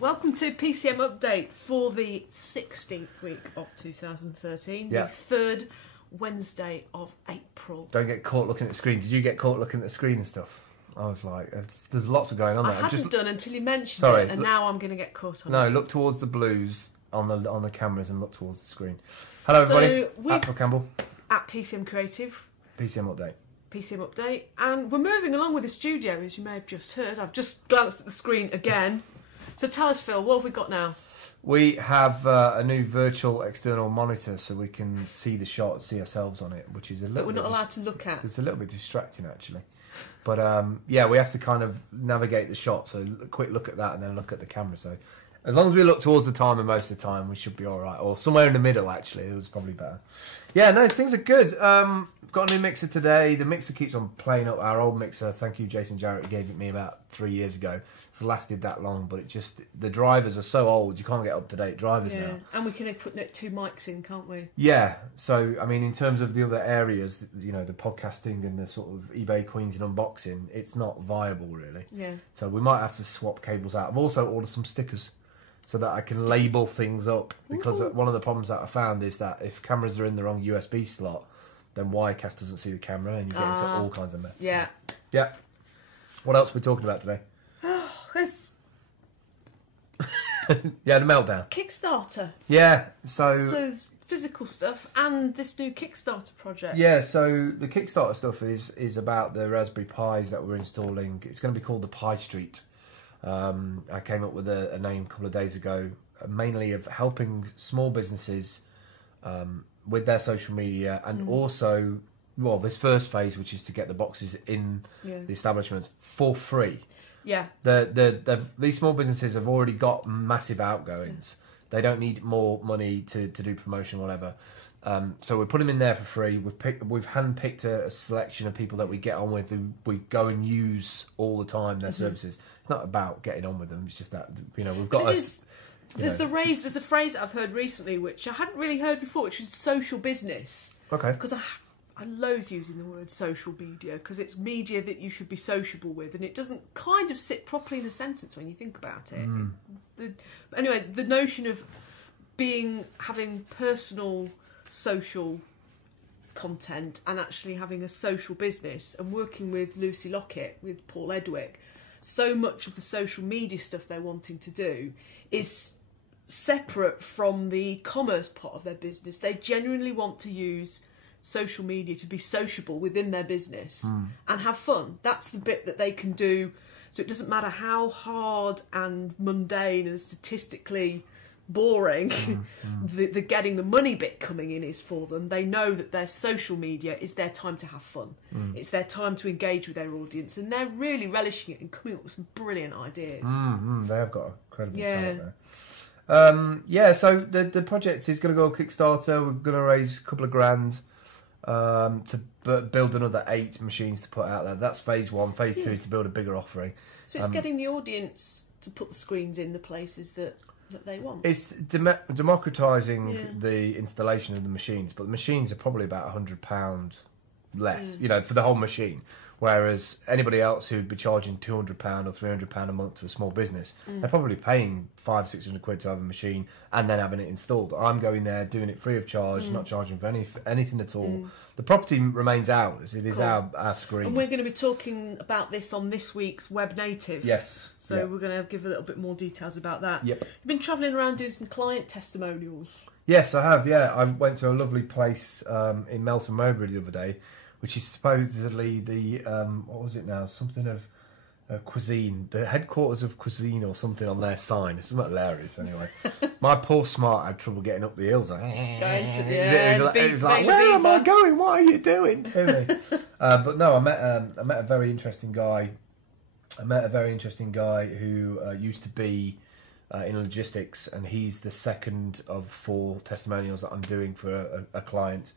Welcome to PCM Update for the 16th week of 2013, Yeah. the third Wednesday of April. Don't get caught looking at the screen. Did you get caught looking at the screen and stuff? I was like, there's lots of going on there. I hadn't done until you mentioned Sorry, it, and now I'm going to get caught on it. No, look towards the blues on the cameras and look towards the screen. Hello, everybody. Phil Campbell. At PCM Creative. PCM Update. PCM Update. And we're moving along with the studio, as you may have just heard. I've just glanced at the screen again. So tell us, Phil, what have we got now? We have a new virtual external monitor so we can see the shot, see ourselves on it, which is a little bit... But we're not allowed to look at. It's a little bit distracting, actually. But, yeah, we have to kind of navigate the shot, so a quick look at that and then look at the camera. So as long as we look towards the timer most of the time, we should be all right. Or somewhere in the middle, actually. It was probably better. Yeah, no, things are good. Got a new mixer today. The mixer keeps on playing up. Our old mixer, thank you, Jason Jarrett, he gave it me about 3 years ago. It's lasted that long, but it just... The drivers are so old, you can't get up-to-date drivers now. And we can put two mics in, can't we? Yeah, so, I mean, in terms of the other areas, you know, the podcasting and the sort of eBay Queens and unboxing, it's not viable, really. Yeah. So we might have to swap cables out. I've also ordered some stickers so that I can label things up, because one of the problems that I found is that if cameras are in the wrong USB slot, then Wirecast doesn't see the camera and you get into all kinds of mess. Yeah. Yeah. What else are we talking about today? There's Yeah, the meltdown. Kickstarter. Yeah, So there's physical stuff and this new Kickstarter project. Yeah, so the Kickstarter stuff is about the Raspberry Pis that we're installing. It's going to be called the Pi Street. I came up with a name a couple of days ago, mainly of helping small businesses with their social media and also, well, this first phase, which is to get the boxes in the establishments for free. Yeah. These small businesses have already got massive outgoings. They don't need more money to do promotion, whatever. So we put them in there for free. We've handpicked a selection of people that we get on with, who we go and use all the time, their services. It's not about getting on with them. It's just that, you know, we've got There's a phrase that I've heard recently, which I hadn't really heard before, which is social business. Okay. Because I loathe using the word social media, because it's media that you should be sociable with, and it doesn't kind of sit properly in a sentence when you think about it. Anyway, the notion of having personal social content and actually having a social business and working with Lucy Lockett, with Paul Edwick, so much of the social media stuff they're wanting to do is separate from the commerce part of their business. They genuinely want to use social media to be sociable within their business and have fun. That's the bit that they can do. So it doesn't matter how hard and mundane and statistically boring the getting the money bit coming in is for them. They know that their social media is their time to have fun. It's their time to engage with their audience, and they're really relishing it and coming up with some brilliant ideas. They have got a credible talent there. So the project is going to go on Kickstarter. We're going to raise a couple of grand to build another 8 machines to put out there. That's phase 1. Phase 2 is to build a bigger offering. So it's getting the audience to put the screens in the places that they want. It's democratising the installation of the machines, but the machines are probably about £100 less, you know, for the whole machine. Whereas anybody else who'd be charging £200 or £300 a month to a small business, they're probably paying £500-600 to have a machine and then having it installed. I'm going there, doing it free of charge, not charging for anything at all. The property remains ours. It is our screen. And we're going to be talking about this on this week's Web Native. Yes. So we're going to give a little bit more details about that. Yep. You've been travelling around doing some client testimonials. Yes, I have, yeah. I went to a lovely place in Melton Mowbray the other day, which is supposedly the, what was it now, something of cuisine, the headquarters of cuisine or something on their sign. It's something hilarious, anyway. My poor smart had trouble getting up the hills. Like, it was like, where am I going? What are you doing to me? But no, I met a very interesting guy. I met a very interesting guy who used to be in logistics, and he's the second of 4 testimonials that I'm doing for a client.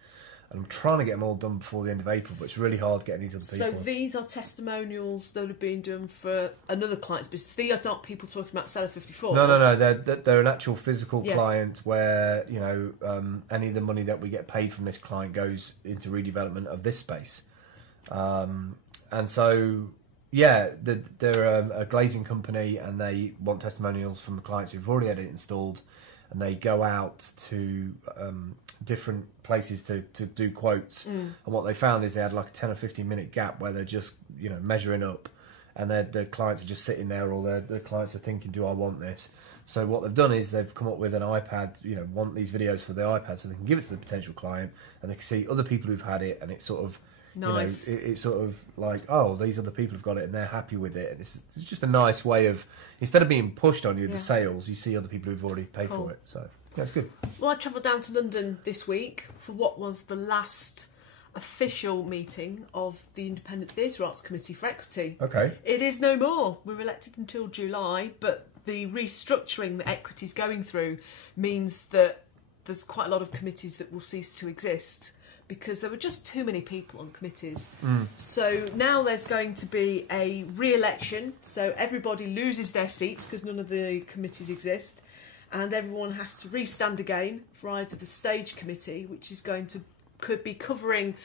And I'm trying to get them all done before the end of April, but it's really hard getting these other people. So these are testimonials that have been done for another client's business. These are not people talking about Seller 54. No. They're an actual physical client where, you know, any of the money that we get paid from this client goes into redevelopment of this space. And so Yeah, they're a glazing company, and they want testimonials from the clients who've already had it installed, and they go out to different places to do quotes. And what they found is they had like a 10 or 15 minute gap where they're just measuring up, and the clients are just sitting there, or the clients are thinking, do I want this? So what they've done is they've come up with an iPad, want these videos for the iPad, so they can give it to the potential client, and they can see other people who've had it, and it's sort of nice. It's sort of like, oh, these other people have got it and they're happy with it. And it's just a nice way of, instead of being pushed on you, the sales, you see other people who've already paid for it. So yeah, it's good. Well, I travelled down to London this week for what was the last official meeting of the Independent Theatre Arts Committee for Equity. Okay. It is no more. We're elected until July, but the restructuring that Equity's going through means that there's quite a lot of committees that will cease to exist, because there were just too many people on committees. So now there's going to be a re-election, so everybody loses their seats because none of the committees exist, and everyone has to re-stand again for either the stage committee, which is going to could be covering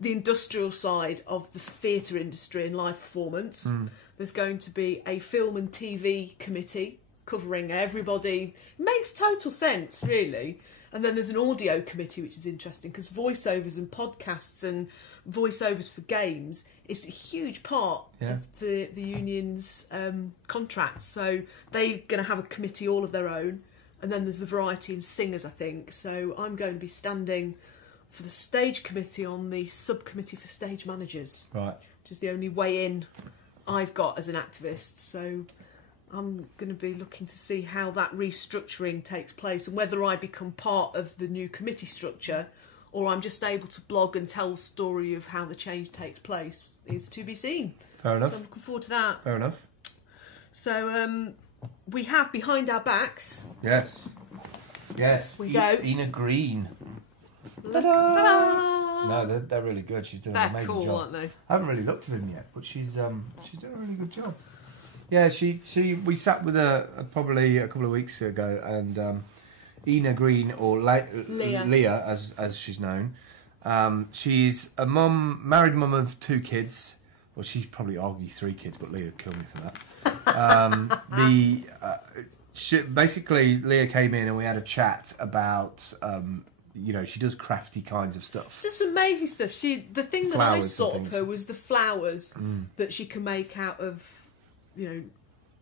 the industrial side of the theatre industry and live performance. There's going to be a film and TV committee covering everybody. Makes total sense, really. And then there's an audio committee, which is interesting, because voiceovers and podcasts and voiceovers for games is a huge part of the union's contracts. So they're going to have a committee all of their own. And then there's the variety and singers, I think. So I'm going to be standing for the stage committee on the subcommittee for stage managers. Right. Which is the only way in I've got as an activist. So I'm going to be looking to see how that restructuring takes place and whether I become part of the new committee structure or I'm just able to blog and tell the story of how the change takes place is to be seen. Fair enough. So I'm looking forward to that. Fair enough. So we have behind our backs. Yes. We go. Ina Green. Ta-da! No, they're really good. She's doing an amazing cool, job. aren't they? I haven't really looked at them yet, but she's doing a really good job. Yeah, we sat with her probably a couple of weeks ago, and Ina Green, or Leah as she's known, she's a married mum of 2 kids. Well, she'd probably argue 3 kids, but Leah would kill me for that. Basically, Leah came in and we had a chat about. She does crafty kinds of stuff. Just amazing stuff. The thing that I saw of her was the flowers that she can make out of,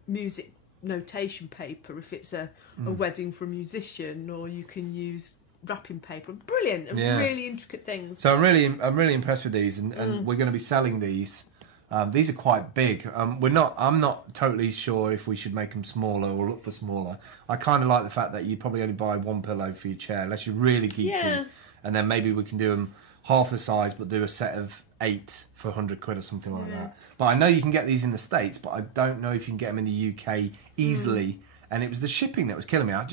music notation paper if it's a wedding for a musician, or you can use wrapping paper. Brilliant and really intricate things. So I'm really impressed with these, and we're going to be selling these. These are quite big. I'm not totally sure if we should make them smaller or look for smaller. I kind of like the fact that you probably only buy 1 pillow for your chair, unless you're really geeky. And then maybe we can do them half the size, but do a set of 8 for £100 or something like that. But I know you can get these in the States, but I don't know if you can get them in the UK easily. And it was the shipping that was killing me. I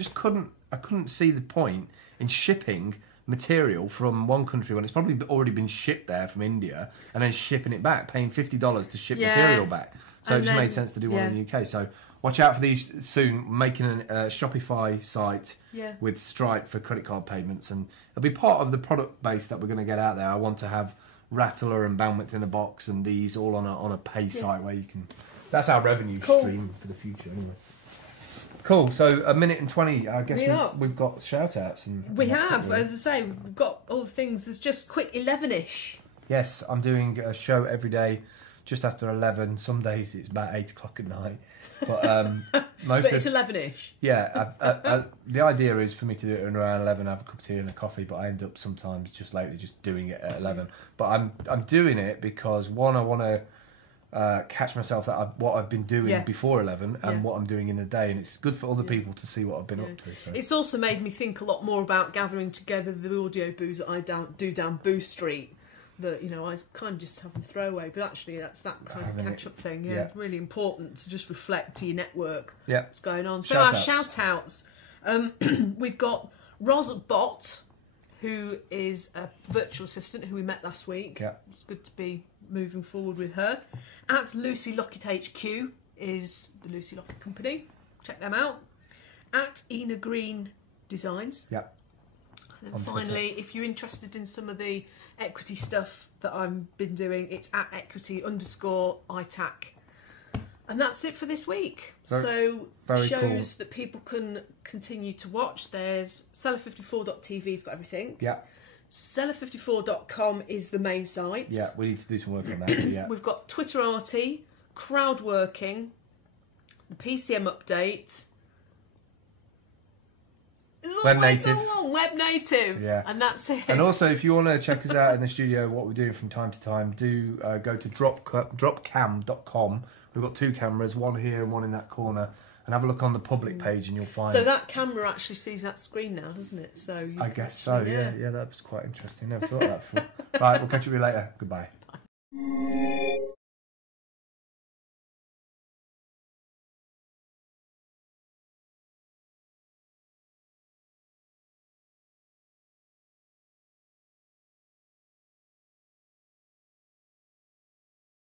couldn't see the point in shipping material from one country when it's probably already been shipped there from India, and then shipping it back, paying $50 to ship material back. So it just made sense to do one in the UK. So watch out for these soon. Making a Shopify site with Stripe for credit card payments, and it'll be part of the product base that we're going to get out there. I want to have Rattler and Bandwidth in a box, and these all on a pay site where you can. That's our revenue stream for the future, anyway. Cool. So 1:20. I guess we've got shout outs. We have, as I say, we've got all the things. There's just quick 11ish. Yes, I'm doing a show every day just after 11. Some days it's about 8 o'clock at night. But but it's 11ish. Yeah. The idea is for me to do it around 11, have a cup of tea and a coffee, but I end up sometimes just lately just doing it at 11. But I'm doing it because, one, I want to catch myself what I've been doing before 11 and what I'm doing in a day, and it's good for other people to see what I've been up to. So. It's also made me think a lot more about gathering together the audio boos that I do down Boo Street. That I kind of just have them throwaway, but actually that's that kind of catch-up thing. Yeah, really important to just reflect to your network what's going on. So our shout-outs, we've got Ros Bott, who is a virtual assistant who we met last week. Yeah. It's good to be moving forward with her. At Lucy Lockett HQ is the Lucy Lockett Company. Check them out. At Ina Green Designs. Yeah. And then finally, if you're interested in some of the equity stuff that I've been doing, it's at equity_ITAC And that's it for this week. Very Shows cool. that people can continue to watch. There's seller54.tv's got everything. Yeah. Seller54.com is the main site. Yeah, we need to do some work on that. Yeah. We've got Twitterati, Crowdworking, the PCM update. Web Native. Web Native. Yeah. And that's it. And also, if you want to check us out in the studio, what we're doing from time to time, do go to dropcam.com. We've got 2 cameras, one here and one in that corner, and have a look on the public page and you'll find... So that camera actually sees that screen now, doesn't it? So I guess so, yeah. Yeah, that was quite interesting. Never thought of that before. Right, we'll catch you later. Goodbye.